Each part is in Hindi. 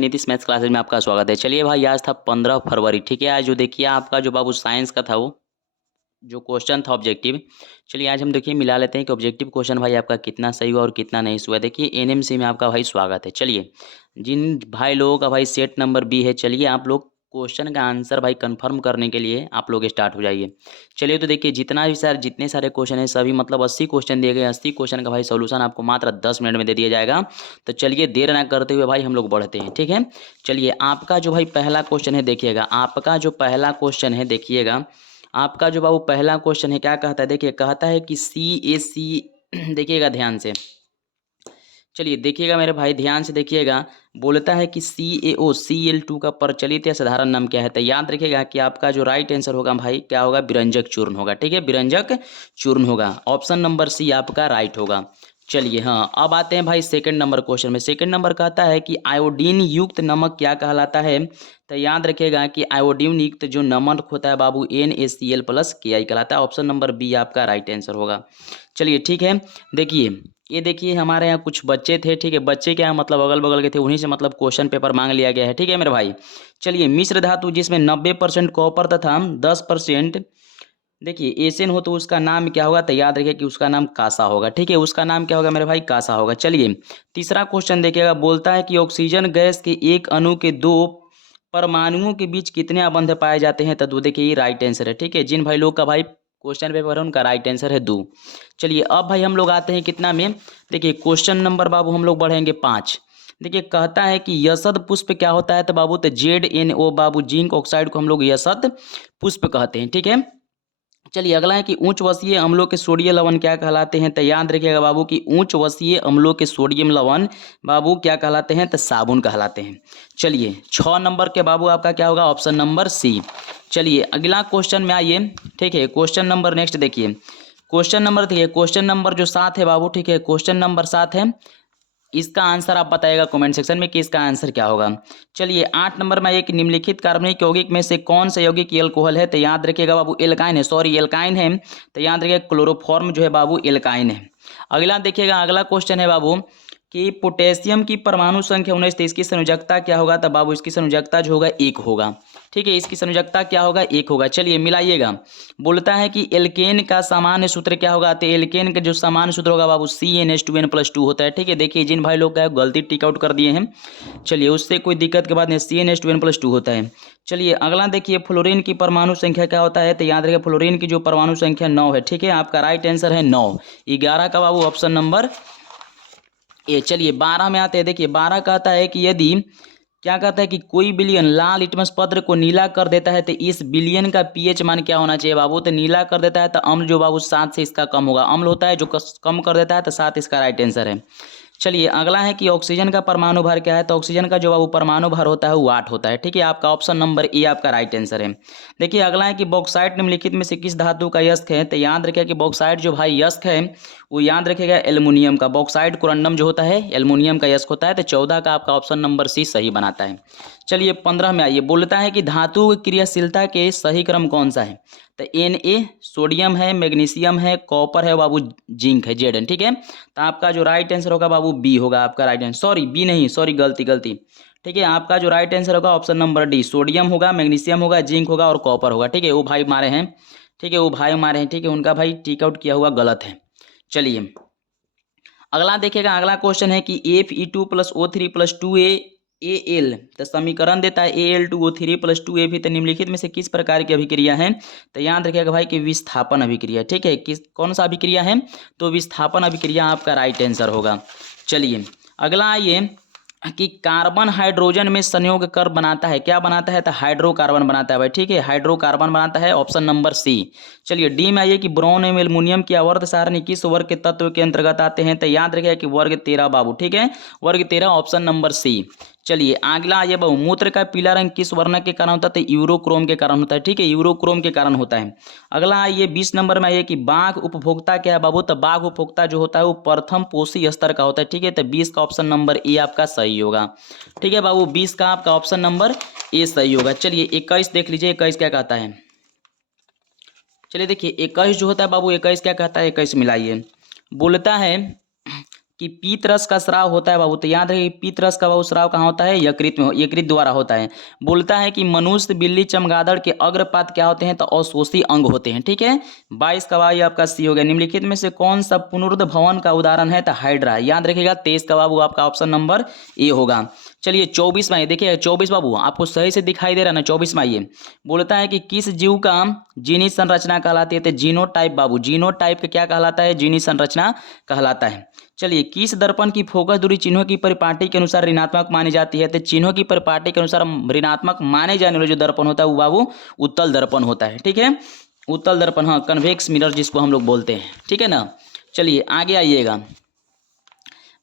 नीतीश मैथ्स क्लासेज में आपका स्वागत है। चलिए भाई, आज था 15 फरवरी, ठीक है। आज जो देखिए आपका जो बाबू साइंस का था, वो जो क्वेश्चन था ऑब्जेक्टिव। चलिए आज हम देखिए मिला लेते हैं कि ऑब्जेक्टिव क्वेश्चन भाई आपका कितना सही हुआ और कितना नहीं हुआ। देखिए एनएमसी में आपका भाई स्वागत है। चलिए जिन भाई लोगों का भाई सेट नंबर बी है, चलिए आप लोग क्वेश्चन का आंसर भाई कंफर्म करने के लिए आप लोग स्टार्ट हो जाइए। चलिए तो देखिए जितने सारे क्वेश्चन हैं सभी मतलब 80 क्वेश्चन दिए गए। 80 क्वेश्चन का भाई सॉल्यूशन आपको मात्र 10 मिनट में दे दिया जाएगा। तो चलिए देर ना करते हुए भाई हम लोग बढ़ते हैं, ठीक है। चलिए आपका जो भाई पहला क्वेश्चन है देखिएगा, आपका जो पहला क्वेश्चन है देखिएगा, आपका जो बाबू पहला क्वेश्चन है क्या कहता है, देखिए कहता है कि CAC देखिएगा ध्यान से, चलिए देखिएगा मेरे भाई ध्यान से देखिएगा। बोलता है कि CaOCl2 का प्रचलित या साधारण नाम क्या है। तो याद रखिएगा कि आपका जो राइट आंसर होगा भाई क्या होगा, विरंजक चूर्ण होगा, ठीक है, विरंजक चूर्ण होगा। ऑप्शन नंबर सी आपका राइट होगा। चलिए हाँ, अब आते हैं भाई सेकंड नंबर क्वेश्चन में। सेकंड नंबर कहता है कि आयोडीन युक्त नमक क्या कहलाता है। तो याद रखिएगा कि आयोडीन युक्त जो नमक होता है बाबू NaCl+Ki कहलाता है। ऑप्शन नंबर बी आपका राइट आंसर होगा। चलिए ठीक है, देखिए ये देखिए हमारे यहाँ कुछ बच्चे थे, ठीक है। बच्चे क्या मतलब अगल बगल के थे, उन्हीं से मतलब क्वेश्चन पेपर मांग लिया गया है, ठीक है मेरे भाई। चलिए मिश्र धातु जिसमें 90% कॉपर तथा 10% देखिए एशियन हो तो उसका नाम क्या होगा। तो याद रखिए कि उसका नाम कासा होगा, ठीक है। उसका नाम क्या होगा मेरे भाई, कासा होगा। चलिए तीसरा क्वेश्चन देखिएगा, बोलता है कि ऑक्सीजन गैस के एक अणु के दो परमाणुओं के बीच कितने अबंध पाए जाते हैं। तो देखिए ये राइट आंसर है, ठीक है। जिन भाई लोग का भाई क्वेश्चन पेपर है उनका राइट आंसर है 2। चलिए अब भाई हम लोग आते हैं कितना में, देखिए क्वेश्चन नंबर बाबू हम लोग बढ़ेंगे 5। देखिए कहता है कि यशद पुष्प क्या होता है। तो बाबू तो ZnO बाबू जिंक ऑक्साइड को हम लोग यशद पुष्प कहते हैं, ठीक है। चलिए अगला है कि उच्च वसीय अम्लों के सोडियम लवण क्या कहलाते हैं। तो याद रखिएगा बाबू कि उच्च वसीय अम्लों के सोडियम लवण बाबू क्या कहलाते हैं, तो साबुन कहलाते हैं। चलिए 6 नंबर के बाबू आपका क्या होगा, ऑप्शन नंबर सी। चलिए अगला क्वेश्चन में आइए, ठीक है। क्वेश्चन नंबर नेक्स्ट देखिए, क्वेश्चन नंबर देखिए, क्वेश्चन नंबर जो 7 है बाबू, ठीक है। क्वेश्चन नंबर 7 है, इसका आंसर आप बताइएगा कमेंट सेक्शन में कि इसका आंसर क्या होगा। चलिए 8 नंबर में एक निम्नलिखित कार्बनिक यौगिक में से कौन सा यौगिक एल्कोहल है। तो याद रखिएगा बाबू एल्काइन है, सॉरी एल्काइन है। तो याद रखिएगा क्लोरोफॉर्म जो है बाबू एल्काइन है। अगला देखिएगा, अगला क्वेश्चन है बाबू कि पोटेशियम की परमाणु संख्या 19, तो इसकी संयोजकता क्या होगा। तो बाबू इसकी संयोजकता जो होगा 1 होगा, ठीक है। इसकी संयोजकता क्या होगा, 1 होगा। चलिए मिलाइएगा, बोलता है कि एल्केन का सामान्य सूत्र क्या होगा। तो एल्केन का जो सामान्य सूत्र होगा बाबू CnH2n+2 होता है, ठीक है। देखिए जिन भाई लोग का गलती टिक आउट कर दिए हैं, चलिए उससे कोई दिक्कत के बाद नहीं, CnH2n+2 होता है। चलिए अगला देखिए, फ्लोरीन की परमाणु संख्या क्या होता है। तो याद रखिए फ्लोरीन की जो परमाणु संख्या 9 है, ठीक है। आपका राइट आंसर है 9। 11 का बाबू ऑप्शन नंबर ए। चलिए 12 में आते हैं, देखिए 12 कहता है कि यदि क्या कहता है कि कोई बिलियन लाल लिटमस पत्र को नीला कर देता है तो इस बिलियन का पीएच मान क्या होना चाहिए बाबू। तो नीला कर देता है तो अम्ल जो बाबू 7 से इसका कम होगा, अम्ल होता है जो कम कर देता है तो 7 इसका राइट आंसर है। चलिए अगला है कि ऑक्सीजन का परमाणु भार क्या है। तो ऑक्सीजन का जो बाबू परमाणु भार होता है वो 8 होता है, ठीक है। आपका ऑप्शन नंबर ए आपका राइट आंसर है। देखिए अगला है कि बॉक्साइट निम्नलिखित में से किस धातु का यस्क है। तो याद रखिए कि बॉक्साइट जो भाई यस्क है वो याद रखिएगा एल्युमिनियम का। बॉक्साइट कुरंडम जो होता है एल्युमिनियम का यस्क होता है। तो 14 का आपका ऑप्शन नंबर सी सही बनाता है। चलिए 15 में आइए, बोलता है कि धातु की क्रियाशीलता के सही क्रम कौन सा है। तो Na सोडियम है, मैग्नीशियम है, कॉपर है बाबू, जिंक है Zn, ठीक है। तो आपका जो राइट आंसर होगा बाबू बी होगा आपका राइट आंसर, सॉरी बी नहीं, सॉरी गलती, ठीक है। आपका जो राइट आंसर होगा ऑप्शन नंबर डी, सोडियम होगा, मैग्नीशियम होगा, जिंक होगा और कॉपर होगा, ठीक है। वो भाई मारे हैं, ठीक है, वो भाई मारे हैं, ठीक है। उनका भाई टिक आउट किया हुआ गलत है। चलिए अगला देखिएगा, अगला क्वेश्चन है कि Fe2+O3+2AL तो समीकरण देता है Al2O3+2A भी। तो निम्नलिखित में से किस प्रकार की अभिक्रिया है। तो याद रखिएगा भाई कि विस्थापन अभिक्रिया, ठीक है। किस कौन सा अभिक्रिया है, तो विस्थापन अभिक्रिया आपका राइट आंसर होगा। चलिए अगला आइए कि कार्बन हाइड्रोजन में संयोग कर बनाता है, क्या बनाता है। तो हाइड्रोकार्बन बनाता है भाई, ठीक है, हाइड्रोकार्बन बनाता है, ऑप्शन नंबर सी। चलिए डी में आइए कि ब्रोन एवं एल्युमिनियम की आवर्त सारणी किस वर्ग के तत्व के अंतर्गत आते हैं। तो याद रखिए कि वर्ग 13 बाबू, ठीक है, वर्ग 13, ऑप्शन नंबर सी। चलिए अगला आइए बहु, मूत्र का पीला रंग किस वर्ण के कारण होता है। तो यूरोक्रोम के कारण होता है, ठीक है, यूरोक्रोम के कारण होता है। अगला आइए 20 नंबर में आइए कि बाघ उपभोक्ता क्या है बाबू। तो बाघ उपभोक्ता जो होता है वो प्रथम पोषी स्तर का होता है, ठीक है। तो 20 का ऑप्शन नंबर ए आपका सही होगा, ठीक है बाबू, 20 का आपका ऑप्शन नंबर ए सही होगा। चलिए 21 देख लीजिए, 21 क्या कहता है। चलिए देखिए 21 जो होता है बाबू, 21 क्या कहता है, 21 मिलाइए, बोलता है कि पीत रस का स्राव होता है बाबू, तो याद रखिए पीत रस का बाबू स्राव कहाँ होता है, यकृत में, यकृत द्वारा होता है। बोलता है कि मनुष्य, बिल्ली, चमगादड़ के अग्रपाद क्या होते हैं, तो अशोषी अंग होते हैं। ठीक है, 22 का बाबू आपका सी हो गया। निम्नलिखित में से कौन सा पुनरुद्ध भवन का उदाहरण है, तो हाइड्रा। याद रखिएगा 23 का बाबू आपका ऑप्शन नंबर ए होगा। चलिए 24 में आइए, देखिए 24 बाबू आपको सही से दिखाई दे रहा है ना। 24 में आइए, बोलता है कि किस जीव का जीनी संरचना कहलाती है, तो जीनोटाइप बाबू, जीनोटाइप क्या कहलाता है, जीनी संरचना कहलाता है। चलिए किस दर्पण की फोकस दूरी चिन्हों की परिपाटी के अनुसार ऋणात्मक मानी जाती है, तो चिन्हों की परिपाटी के अनुसार ऋणात्मक माने जाने वाले जो दर्पण होता है वो बाबू उत्तल दर्पण होता है। ठीक है, उत्तल दर्पण, हाँ, कन्वेक्स मिरर जिसको हम लोग बोलते हैं। ठीक है ना। चलिए आगे आइएगा,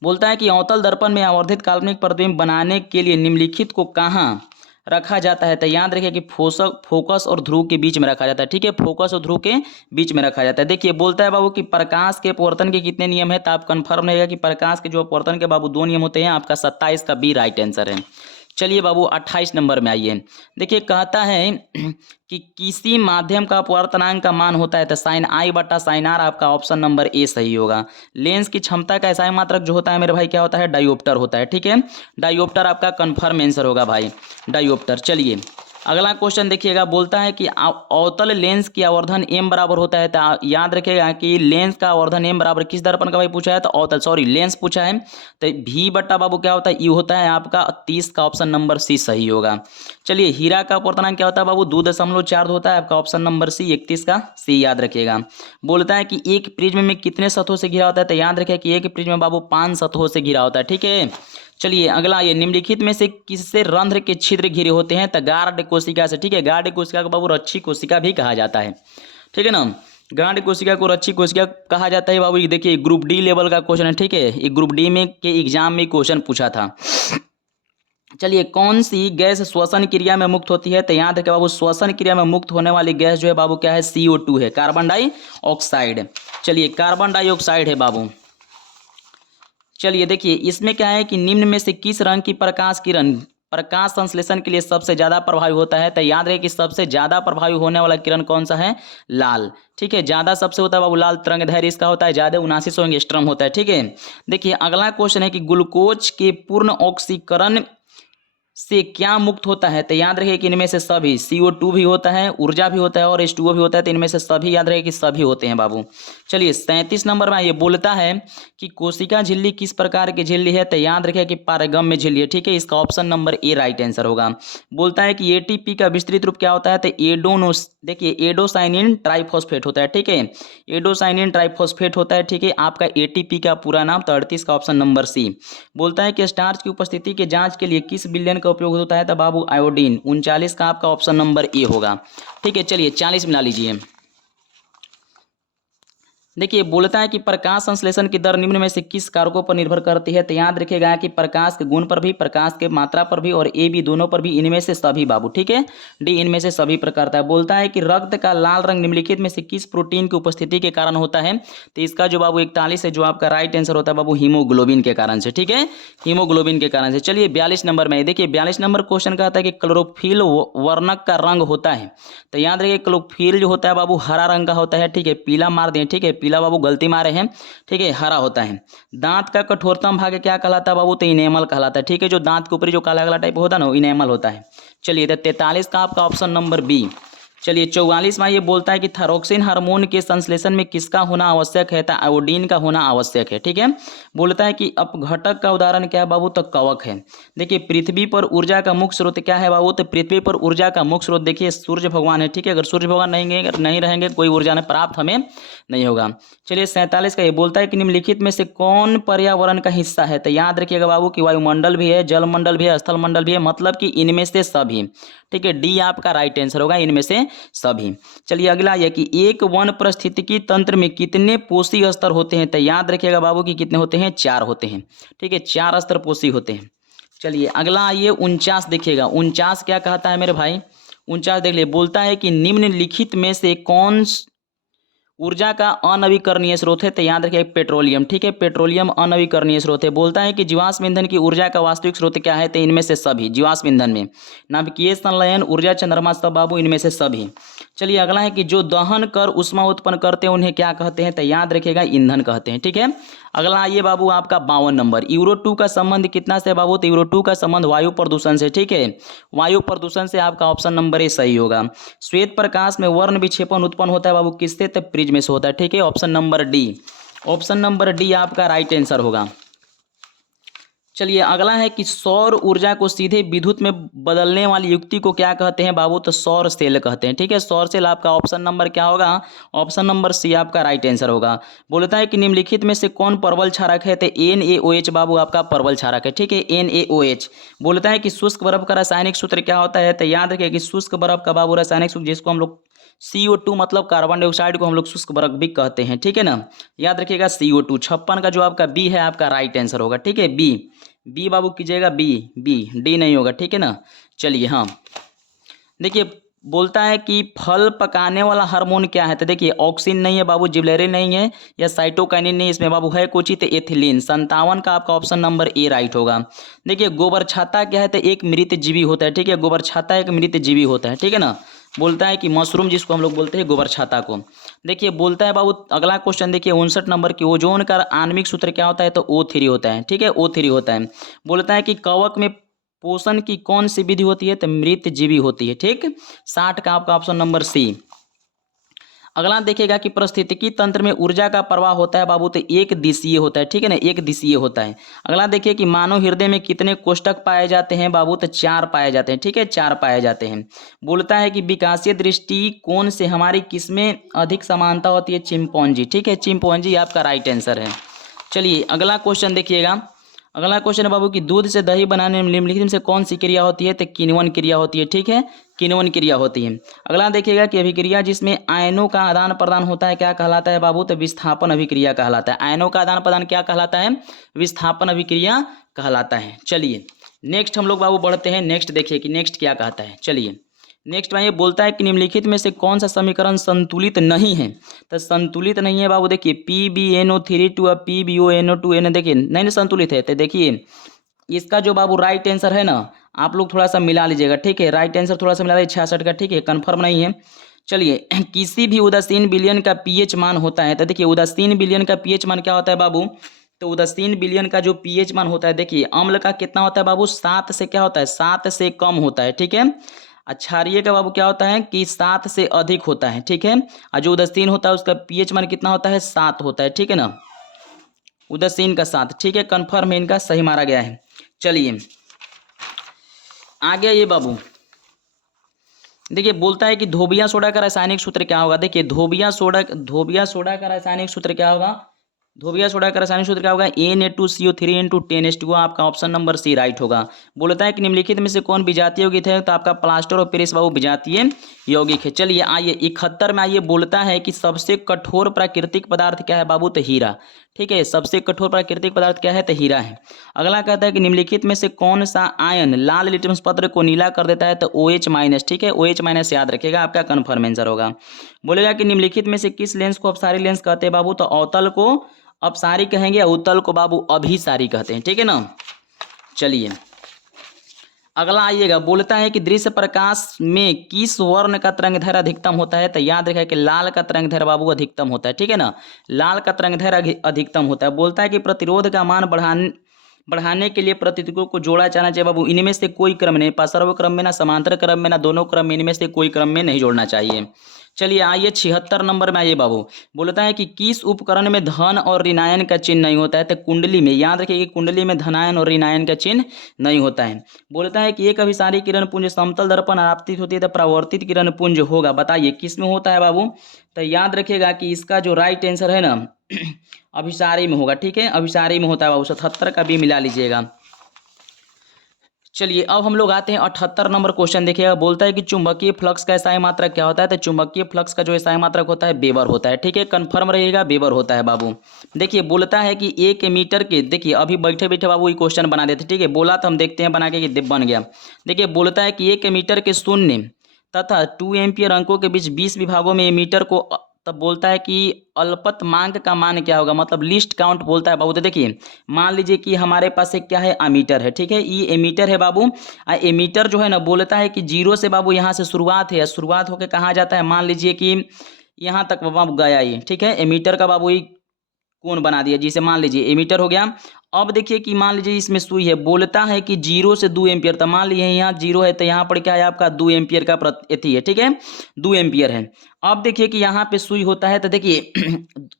बोलता है कि अवतल दर्पण में आवर्धित काल्पनिक प्रतिबिंब बनाने के लिए निम्नलिखित को कहाँ रखा जाता है, तो याद रखिए कि फोकस और ध्रुव के बीच में रखा जाता है। ठीक है, फोकस और ध्रुव के बीच में रखा जाता है। देखिए बोलता है बाबू कि प्रकाश के अपवर्तन के कितने नियम है, तो आप कंफर्म रहेगा कि प्रकाश के जो अपवर्तन के बाबू 2 नियम होते हैं। आपका 27 का बी राइट आंसर है। चलिए बाबू 28 नंबर में आइए, देखिए कहता है कि किसी माध्यम का अपवर्तनांक का मान होता है, तो साइन आई बटा साइन आर, आपका ऑप्शन नंबर ए सही होगा। लेंस की क्षमता का एसआई मात्रक जो होता है मेरे भाई क्या होता है, डायोप्टर होता है। ठीक है, डायोप्टर आपका कंफर्म आंसर होगा भाई, डायोप्टर। चलिए अगला क्वेश्चन देखिएगा, बोलता है कि अवतल लेंस की आवर्धन m बराबर होता है, तो याद रखिएगा कि लेंस का आवर्धन m बराबर किस दर्पण का भाई पूछा है, तो अवतल, सॉरी लेंस पूछा है, तो v बट्टा बाबू क्या होता है, u होता है। आपका 30 का ऑप्शन नंबर सी सही होगा। चलिए हीरा का अपवर्तनांक क्या होता है बाबू, 2.4 होता है। आपका ऑप्शन नंबर सी 31 का सी याद रखिएगा। बोलता है कि एक प्रिज्म में कितने सतहों से घिरा होता है, तो याद रखिए कि एक प्रिज्म में बाबू 5 सतहों से घिरा होता है। ठीक है, चलिए अगला, ये निम्नलिखित में से किससे रंध्र के छिद्र घिरे होते हैं, तो गार्ड कोशिका से। ठीक है, गार्ड कोशिका को बाबू रच्छी कोशिका भी कहा जाता है। ठीक है ना, गार्ड कोशिका को रच्छी कोशिका कहा जाता है बाबू। ये देखिए ग्रुप डी लेवल का क्वेश्चन है। ठीक है, ये ग्रुप डी में के एग्जाम में क्वेश्चन पूछा था। चलिए कौन सी गैस श्वसन क्रिया में मुक्त होती है, तो याद रखिए बाबू श्वसन क्रिया में मुक्त होने वाली गैस जो है बाबू क्या है, CO2 है, कार्बन डाइऑक्साइड। चलिए कार्बन डाइऑक्साइड है बाबू। चलिए देखिए इसमें क्या है कि निम्न में से किस रंग की प्रकाश किरण प्रकाश संश्लेषण के लिए सबसे ज़्यादा प्रभावी होता है, तो याद रहे कि सबसे ज़्यादा प्रभावी होने वाला किरण कौन सा है, लाल। ठीक है, ज़्यादा सबसे होता है बाबू लाल, तरंगदैर्घ्य इसका होता है ज़्यादा, 7900 एंगस्ट्रॉम होता है। ठीक है, देखिए अगला क्वेश्चन है कि ग्लूकोज के पूर्ण ऑक्सीकरण से क्या मुक्त होता है, तो याद रखिए कि इनमें से सभी, CO2 भी होता है, ऊर्जा भी होता है और H2O भी होता है, तो इनमें से सभी याद रखिए कि सभी होते हैं बाबू। चलिए 37 नंबर में ये बोलता है कि कोशिका झिल्ली किस प्रकार की झिल्ली है, तो याद रखिए कि पारगम्य झिल्ली है। ठीक है, इसका option number A right answer होगा। बोलता है कि ATP का विस्तृत रूप क्या होता है, तो देखिए एडोसाइनिन ट्राइफॉस्फेट होता है। ठीक है, एडोसाइनिन ट्राइफॉस्फेट होता है। ठीक है, आपका ATP का पूरा नाम, तो 38 का ऑप्शन नंबर सी। बोलता है कि स्टार्च की उपस्थिति के जांच के लिए किस विलयन का उपयोग होता है, तो बाबू आयोडीन। 39 का आपका ऑप्शन नंबर ए होगा। ठीक है, चलिए 40 मिला लीजिए। देखिए बोलता है कि प्रकाश संश्लेषण की दर निम्न में से किस कारकों पर निर्भर करती है, तो याद रखिएगा कि प्रकाश के गुण पर भी, प्रकाश के मात्रा पर भी और ए बी दोनों पर भी, इनमें से सभी बाबू। ठीक है, डी इनमें से सभी पर करता है। बोलता है कि रक्त का लाल रंग निम्नलिखित में से किस प्रोटीन की उपस्थिति के कारण होता है, तो इसका जो बाबू 41 है, जो आपका राइट आंसर होता है बाबू हीमोग्लोबिन के कारण से। ठीक है, हीमोग्लोबिन के कारण से। चलिए 42 नंबर में देखिए 42 नंबर क्वेश्चन कहता है कि क्लोरोफिल वर्णक का रंग होता है, तो याद रखिए क्लोरोफिल जो होता है बाबू हरा रंग का होता है। ठीक है, पीला मार दें, ठीक है, पीला बाबू गलती मारे हैं। ठीक है, हरा होता है। दांत का कठोरतम भाग क्या कहलाता है बाबू, तो इनेमल कहलाता है। ठीक है, जो दांत के ऊपर जो काला काला टाइप होता है ना, इनेमल होता है। चलिए 43 का आपका ऑप्शन नंबर बी। चलिए 44 में ये बोलता है कि थायरोक्सिन हार्मोन के संश्लेषण में किसका होना आवश्यक है, तो आयोडीन का होना आवश्यक है। ठीक है, बोलता है कि अपघटक का उदाहरण क्या है बाबू, तो कवक है। देखिए पृथ्वी पर ऊर्जा का मुख्य स्रोत क्या है बाबू, तो पृथ्वी पर ऊर्जा का मुख्य स्रोत देखिए सूर्य भगवान है। ठीक है, अगर सूर्य भगवान नहीं रहेंगे कोई ऊर्जा ने प्राप्त हमें नहीं होगा। चलिए 47 का ये बोलता है कि निम्नलिखित में से कौन पर्यावरण का हिस्सा है, तो याद रखिएगा बाबू कि वायुमंडल भी है, जलमंडल भी है, स्थल मंडल भी है, मतलब कि इनमें से सभी। ठीक है, डी आपका राइट आंसर होगा, इनमें से सभी। चलिए अगला यह कि एक वन पारिस्थितिकी तंत्र में कितने पोषी स्तर होते हैं, तो याद रखिएगा बाबू कि कितने होते हैं, 4 होते हैं। ठीक है, 4 स्तर पोषी होते हैं। चलिए अगला आइए 49 देखिएगा। 49 क्या कहता है मेरे भाई, 49 देख लिए, बोलता है कि निम्नलिखित में से कौन ऊर्जा का अनवीकरणीय स्रोत है, तो याद रखिए पेट्रोलियम। ठीक है, पेट्रोलियम अनवीकरणीय स्रोत है। बोलता है कि जीवाश्म ईंधन की ऊर्जा का वास्तविक स्रोत क्या है, तो इनमें से सभी। जीवाश्म ईंधन में नाभिकीय संलयन, ऊर्जा, चंद्रमा, सब बाबू इनमें से सभी। चलिए अगला है कि जो दहन कर उष्मा उत्पन्न करते हैं उन्हें क्या कहते हैं, तो याद रखिएगा ईंधन कहते हैं। ठीक है, अगला आइए बाबू आपका 52 नंबर, यूरो 2 का संबंध कितना से बाबू, तो यूरो 2 का संबंध वायु प्रदूषण से, ठीक है, वायु प्रदूषण से आपका ऑप्शन नंबर ए सही होगा। श्वेत प्रकाश में वर्ण विक्षेपण उत्पन्न होता है बाबू किससे, तो प्रिज्म से होता है, ठीक है, option number D, option number D आपका राइट आंसर होगा। चलिए अगला है कि सौर ऊर्जा को सीधे विद्युत में बदलने वाली युक्ति को क्या कहते हैं बाबू, तो सौर सेल कहते हैं, ठीक है, सौर सेल आपका ऑप्शन नंबर क्या होगा, ऑप्शन नंबर सी आपका राइट आंसर होगा। बोलता है कि निम्नलिखित में से कौन परवल क्षारक है, तो NaOH बाबू आपका परवल क्षारक है, ठीक है, NaOH। बोलता है कि शुष्क बर्फ का रासायनिक सूत्र क्या होता है, तो याद रखिए कि शुष्क बर्फ का बाबू रासायनिक सूत्र जिसको हम लोग CO2 मतलब कार्बन डाइऑक्साइड को हम लोग शुष्क बर्फ भी कहते हैं, ठीक है ना, याद रखिएगा CO2। 56 का जो आपका बी है आपका राइट आंसर होगा, ठीक है, बी, बी बाबू कीजिएगा, बी, डी नहीं होगा, ठीक है ना। चलिए हाँ देखिए बोलता है कि फल पकाने वाला हार्मोन क्या है, तो देखिए ऑक्सिन नहीं है बाबू, जिबरेलिन नहीं है, या साइटोकाइनिन नहीं, इसमें बाबू है कुछ ही, तो एथिलीन। 57 का आपका ऑप्शन नंबर ए राइट होगा। देखिए गोबर छाता क्या है, तो एक मृत जीवी होता है, ठीक है, गोबर छाता एक मृत जीवी होता है, ठीक है ना। बोलता है कि मशरूम जिसको हम लोग बोलते हैं गोबर छाता को। देखिए बोलता है बाबू अगला क्वेश्चन देखिए 59 नंबर की, ओजोन का आणविक सूत्र क्या होता है, तो O3 होता है, ठीक है, O3 होता है। बोलता है कि कवक में पोषण की कौन सी विधि होती है, तो मृत जीवी होती है, ठीक। 60 का आपका ऑप्शन नंबर सी। अगला देखिएगा कि पारिस्थितिकी तंत्र में ऊर्जा का प्रवाह होता है बाबू, तो एक दिशीय होता है, ठीक है ना, एक दिशीय होता है। अगला देखिए कि मानव हृदय में कितने कोष्ठक पाए जाते हैं बाबू, तो 4 पाए जाते हैं, ठीक है, 4 पाए जाते हैं। बोलता है कि विकासीय दृष्टिकोण से हमारी किसमें अधिक समानता होती है, चिंपैंजी, ठीक है, चिंपैंजी आपका राइट आंसर है। चलिए अगला क्वेश्चन देखिएगा, अगला क्वेश्चन है बाबू कि दूध से दही बनाने में निम्नलिखित में से कौन सी क्रिया होती है, तो किण्वन क्रिया होती है, ठीक है, किण्वन क्रिया होती है। अगला देखिएगा कि अभिक्रिया जिसमें आयनों का आदान प्रदान होता है क्या कहलाता है बाबू, तो विस्थापन अभिक्रिया कहलाता है। आयनों का आदान प्रदान क्या कहलाता है, विस्थापन अभिक्रिया कहलाता है। चलिए नेक्स्ट हम लोग बाबू बढ़ते हैं, नेक्स्ट देखिए कि नेक्स्ट क्या कहता है। चलिए नेक्स्ट में ये बोलता है कि निम्नलिखित में से कौन सा समीकरण संतुलित नहीं है, तो संतुलित नहीं है बाबू देखिए PbNO3 टू PbONO2 देखिए नहीं ना संतुलित है, तो देखिए इसका जो बाबू राइट आंसर है ना, आप लोग थोड़ा सा मिला लीजिएगा, ठीक है, राइट आंसर थोड़ा सा मिला लीजिए 66 का, ठीक है, कन्फर्म नहीं है। चलिए किसी भी उदासीन विलयन का pH मान होता है, तो देखिए उदासीन विलयन का pH मान क्या होता है बाबू, तो उदासीन विलयन का जो pH मान होता है देखिए अम्ल का कितना होता है बाबू, 7 से क्या होता है, 7 से कम होता है, ठीक है। क्षारीय का बाबू क्या होता है कि 7 से अधिक होता है, ठीक है, और जो उदासीन होता है उसका pH मान कितना होता है, 7 होता है, ठीक है ना, उदासीन का 7, ठीक है, कन्फर्म है, इनका सही मारा गया है। चलिए आगे ये बाबू देखिए बोलता है कि धोबिया सोडा का रासायनिक सूत्र क्या होगा, देखिए धोबिया सोडा का रासायनिक सूत्र क्या होगा, धोबिया सोडा का रासायनिक सूत्र क्या होगा, Na2CO3 × 10H2O आपका ऑप्शन नंबर सी राइट होगा। बोलता है कि निम्नलिखित में से कौन विजातीय यौगिक है, तो आपका प्लास्टर ऑफ पेरिस बाबू विजातीय यौगिक है। चलिए आइए 71 में आइए बोलता है कि सबसे कठोर प्राकृतिक पदार्थ क्या है बाबू, तो हीरा, ठीक है, सबसे कठोर प्राकृतिक पदार्थ क्या है, तो हीरा है। अगला कहता है कि निम्नलिखित में से कौन सा आयन लाल लिटमस पत्र को नीला कर देता है, तो OH-, ठीक है, OH- याद रखिएगा आपका कन्फर्म आंसर होगा। बोलेगा कि निम्नलिखित में से किस लेंस को अपसारी लेंस कहते हैं बाबू, तो अवतल को अपसारी कहेंगे, उत्तल को बाबू अभिसारी कहते हैं, ठीक है ना। चलिए अगला आइएगा, बोलता है कि दृश्य प्रकाश में किस वर्ण का तरंगदैर्घ्य अधिकतम होता है, तो याद रखें कि लाल का तरंगदैर्घ्य बाबू अधिकतम होता है, ठीक है ना, लाल का तरंगदैर्घ्य अधिकतम होता है। बोलता है कि प्रतिरोध का मान बढ़ाने के लिए प्रतिरोधकों को जोड़ा जाना चाहिए बाबू, इनमें से कोई क्रम नहीं, सर्व क्रम में ना समांतर क्रम में ना दोनों क्रम में, इनमें से कोई क्रम में नहीं जोड़ना चाहिए। चलिए आइए 76 नंबर में आइए बाबू, बोलता है कि किस उपकरण में धन और ऋणायन का चिन्ह नहीं होता है, तो कुंडली में, याद रखिए कि कुंडली में धनायन और ऋणायन का चिन्ह नहीं होता है। बोलता है कि एक अभिसारी किरण पुंज समतल दर्पण आपतित होती है, तो परावर्तित किरण पुंज होगा, बताइए किस में होता है बाबू, तो याद रखिएगा कि इसका जो राइट आंसर है ना अभिसारी में होगा, ठीक है, अभिसारी में होता है बाबू, 77 का भी मिला लीजिएगा। चलिए अब हम लोग आते हैं 78 नंबर क्वेश्चन देखिएगा, बोलता है कि चुंबकीय फ्लक्स का एसआई मात्रक क्या होता है, तो चुंबकीय फ्लक्स का जो एसआई मात्रक होता है वेबर होता है, ठीक है, कन्फर्म रहिएगा, वेबर होता है बाबू। देखिए बोलता है कि 1 मीटर के, देखिए अभी बैठे बैठे बाबू ये क्वेश्चन बना देते, ठीक है, बोला तो हम देखते हैं बना के कि बन गया। देखिए बोलता है कि 1 मीटर के शून्य तथा 2 एम्पियर अंकों के बीच 20 विभागों में मीटर को, तब बोलता है कि अल्पतमांक का मान क्या होगा, मतलब लिस्ट काउंट बोलता है बाबू। तो देखिए मान लीजिए कि हमारे पास एक क्या है, अमीटर है, ठीक है, ये एमीटर है बाबू। एमीटर जो है ना बोलता है कि 0 से बाबू यहाँ से शुरुआत है, शुरुआत होकर कहाँ जाता है, मान लीजिए कि यहाँ तक बाबू गया ये, ठीक है, एमीटर का बाबू ये कोण बना दिया। जिसे मान लीजिए एमीटर हो गया। अब देखिए कि मान लीजिए इसमें सुई है, बोलता है कि 0 से 2 एम्पियर, तो मान लीजिए यहाँ 0 है तो यहाँ पर क्या है आपका 2 एम्पियर का एथी है, ठीक है, 2 एम्पियर है। अब देखिए कि यहाँ पे सुई होता है तो देखिए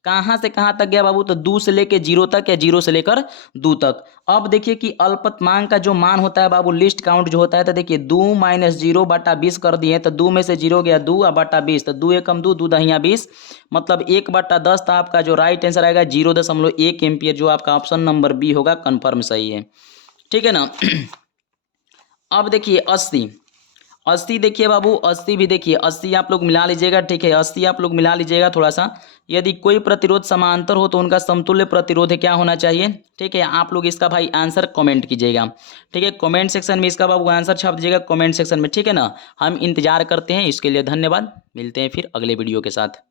कहाँ से कहाँ तक गया बाबू, तो 2 से लेकर 0 तक या 0 से लेकर 2 तक। अब देखिए कि अल्पतमांक का जो मान होता है बाबू, लिस्ट काउंट जो होता है, तो देखिए 2 - 0 बटा 20 कर दिए, तो 2 में से 0 गया 2 और बटा 20, तो 2 एकम 2, 2 दहिया 20, मतलब 1/10 था आपका जो राइट आंसर आएगा 0.1 एम्पियर, जो आपका ऑप्शन नंबर बी होगा कंफर्म सही है, ठीक है ना। अब देखिए 80, 80 देखिए बाबू, 80 भी देखिए, 80 आप लोग मिला लीजिएगा, ठीक है, 80 आप लोग मिला लीजिएगा थोड़ा सा। यदि कोई प्रतिरोध समांतर हो तो उनका समतुल्य प्रतिरोध क्या होना चाहिए, ठीक है। आप लोग इसका भाई आंसर कमेंट कीजिएगा, ठीक है, कमेंट सेक्शन में इसका बाबू आंसर छाप दीजिएगा कमेंट सेक्शन में, ठीक है ना। हम इंतजार करते हैं, इसके लिए धन्यवाद, मिलते हैं फिर अगले वीडियो के साथ।